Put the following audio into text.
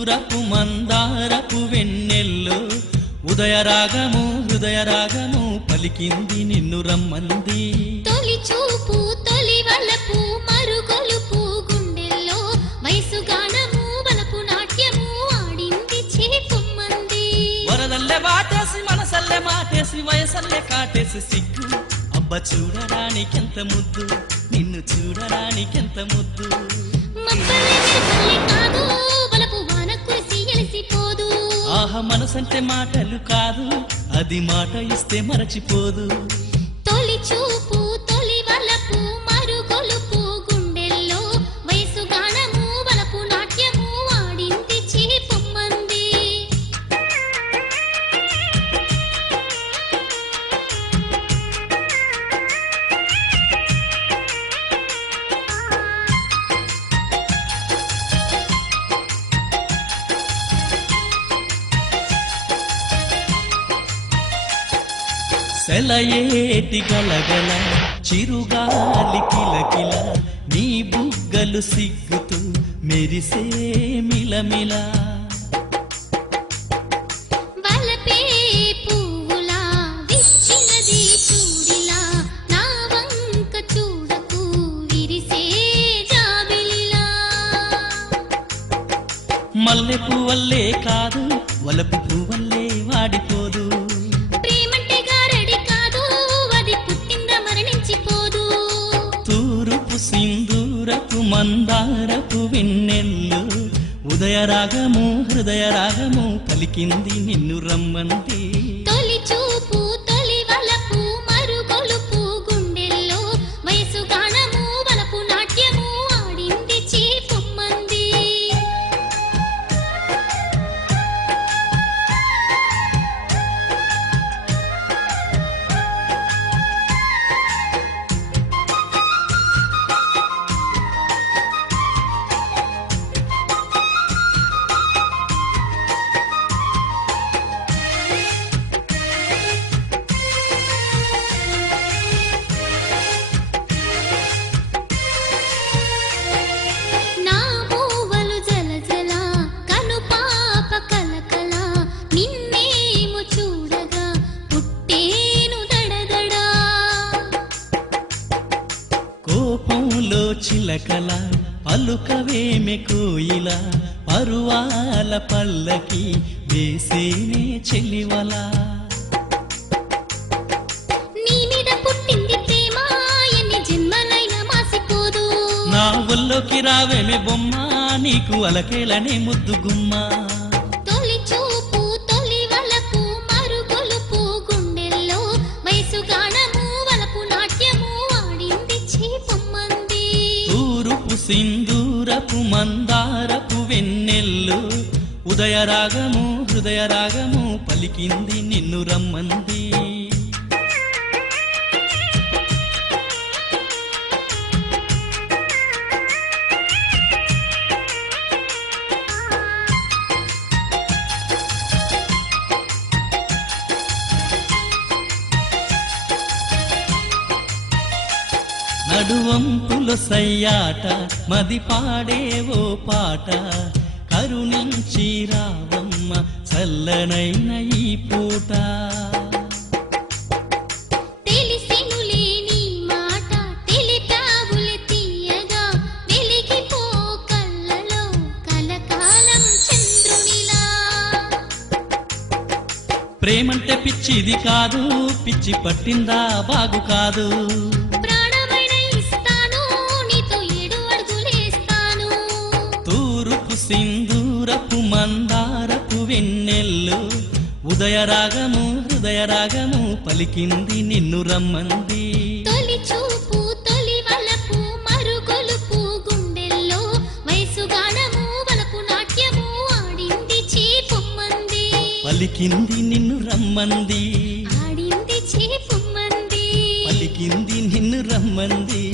సింధూరపు మందారపు వెన్నెల్లో ఉదయ రాగము హృదయ రాగము పలికింది నిన్ను రమ్మంది. తొలి చూపు తొలి వలపు మరుగొలుపు గుండెల్లో వయసు గానము వలపు నాట్యము ఆడింది చేపొమ్మంది. వరదల్లే వాటేసి మనసల్లే మాటేసి వయసల్లే కాటేసి సిగ్గు అబ్బ చూడడానికెంత ముద్దు నిన్ను చూడడానికెంత ముద్దు. కాదు వలపు వాన కురిసి ఎలిసిపోదు. ఆహా మనసంటే మాటలు కాదు అది మాట ఇస్తే మరచిపోదు. తొలి చూపు తొలి వలపు మరుగొలుపు గుండెల్లో వయసు గానము వలపు నాట్యము ఆడింది చేపొమ్మంది. సెలయేటి గలగల చిరుగాలి కిలకిల నీ బుగ్గలు సిగ్గుతూ మెరిసే మిలమిల. వలపే పువ్వులా విచ్చినది చూడిలా నా వంక చూడకు విరిసే జాబిల్లా. మల్లె పువ్వల్లే కాదు వలపు పువ్వల్లే వాడిపోదు. సింధూరపు మందారపు వెన్నెల్లు ఉదయ రాగము హృదయ రాగము పలికింది నిన్ను రమ్మంది. తొలి చూపు తొలి వలపు మరుగొలుపు గుండెల్లో వయసు గానము వలపు నాట్యము ఆడింది చేపొమ్మంది. కోపంలో చిలకల పలుకవేమె కోయిల పరువాల పల్లకి వేసేనే చెలివల. నీ మీద పుట్టింది ప్రేమ ఎన్ని జన్మలైనా మాసిపోదు. నా ఒళ్ళోకి రావేమె బొమ్మ నీకు అలకేలనే ముద్దు గుమ్మ. తొలి చూపు తొలి వలపు మరుగొలుపు గుండెల్లో వయసు గానము వలపు నాట్యము ఆడింది చేపొమ్మంది. తూరుపు సింధూరపు మందారపు వెన్నెల్లు ఉదయ రాగము హృదయ రాగము పలికింది నిన్ను రమ్మంది. నడువంపుల సయ్యాట మది పాడేవో పాట కరుణించి రావమ్మ చల్లనైన ఈ పూట. తెలిసినులే నీ మాట తెలిపావులే తీయగా వెలిగిపో కళ్ళలో కలకాలం చంద్రునిలా. ప్రేమంటే పిచ్చిది కాదు పిచ్చి పట్టిందా బాగు కాదు. సింధూరపు మందారపు వెన్నెల్లు ఉదయ రాగము హృదయ రాగము పలికింది నిన్ను రమ్మంది. తొలి చూపు తొలి వలపు మరుగొలుపు గుండెల్లో వయసు గానము వలపు నాట్యము ఆడింది చేపొమ్మంది. పలికింది నిన్ను రమ్మంది ఆడింది చేపొమ్మంది. పలికింది నిన్ను రమ్మంది.